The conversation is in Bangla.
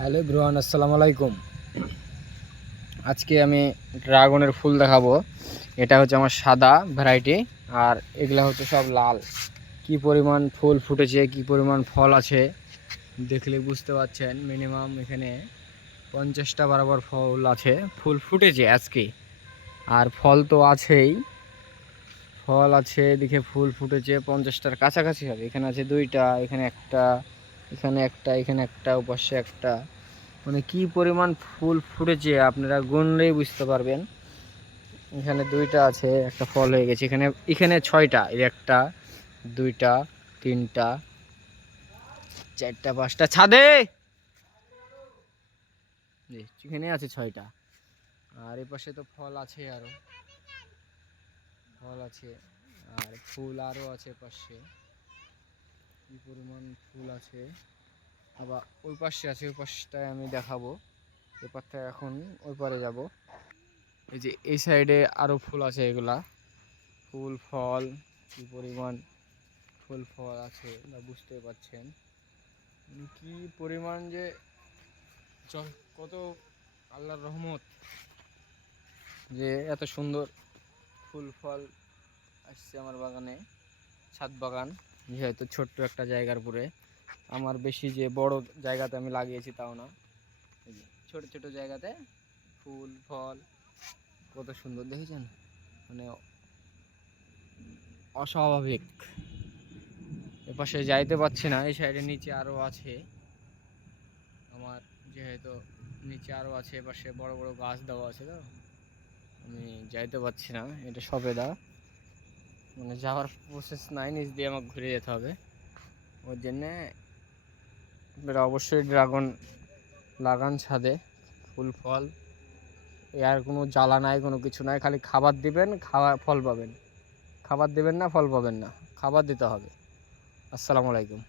হ্যালো ব্রোহান, আসসালামু আলাইকুম। আজকে আমি ড্রাগনের ফুল দেখাবো। এটা হচ্ছে আমার সাদা ভ্যারাইটি, আর এগুলা হচ্ছে সব লাল। কি পরিমাণ ফুল ফুটেছে, কি পরিমাণ ফল আছে দেখলে বুঝতে পারছেন। মিনিমাম এখানে 50টা বরাবর ফল আছে, ফুল ফুটেছে আজকে। আর ফল তো আছেই, ফল আছে দেখে ফুল ফুটেছে 50টার কাছাকাছি হবে। এখানে আছে 2টা, এখানে একটা, এখানে একটা, এখানে একটা, ওপাশে একটা। মানে কি পরিমাণ ফুল ফুটেছে আপনারা গুনলেই বুঝতে পারবেন। এখানে 2টা আছে, একটা ফল হয়ে গেছে। এখানে এখানে 6টা, এই একটা, 2টা, 3টা, 4টা, 5টা ছাদে, এখানে আছে 6টা। আর এই পাশে তো ফল আছে, আরো ফল আছে, আর ফুল আরো আছে পাশে। কি পরিমাণ ফুল আছে। আবার ওই পাশে আছে, ওই পাশটায় আমি দেখাবো। এপারটা এখন ওই পারে যাব। এই যে এই সাইডে আরো ফুল আছে, এগুলা ফুল ফল কি পরিমাণ ফুল ফল আছে না বুঝতে পারছেন। কি পরিমাণ যে কত আল্লাহর রহমত যে এত সুন্দর ফুল ফল আসছে আমার বাগানে। ছাদ বাগান যেহেতু ছোট্ট একটা জায়গার উপরে, আমার বেশি যে বড় জায়গাতে আমি লাগিয়েছি তাও না। এই যে ছোট ছোট জায়গাতে ফুল ফল কত সুন্দর দেখেছেন, মানে অস্বাভাবিক। এপাশে যাইতে পারছি না, এই সাইডে নিচে আরো আছে আমার, যেহেতু নিচে আরো আছে, এপাশে বড় বড় গাছ দেওয়া আছে, তো আমি যাইতে পারছি না। এটা সবেদা, মানে যাওয়ার প্রসেস নাই, নিচ দিয়ে আমাকে ঘুরে যেতে হবে। ওর জন্যে আপনারা অবশ্যই ড্রাগন লাগান ছাদে। ফুল ফল আর কোনো জ্বালা নাই, কোনো কিছু নাই, খালি খাবার দিবেন, খাওয়া ফল পাবেন। খাবার দিবেন না, ফল পাবেন না, খাবার দিতে হবে। আসসালামু আলাইকুম।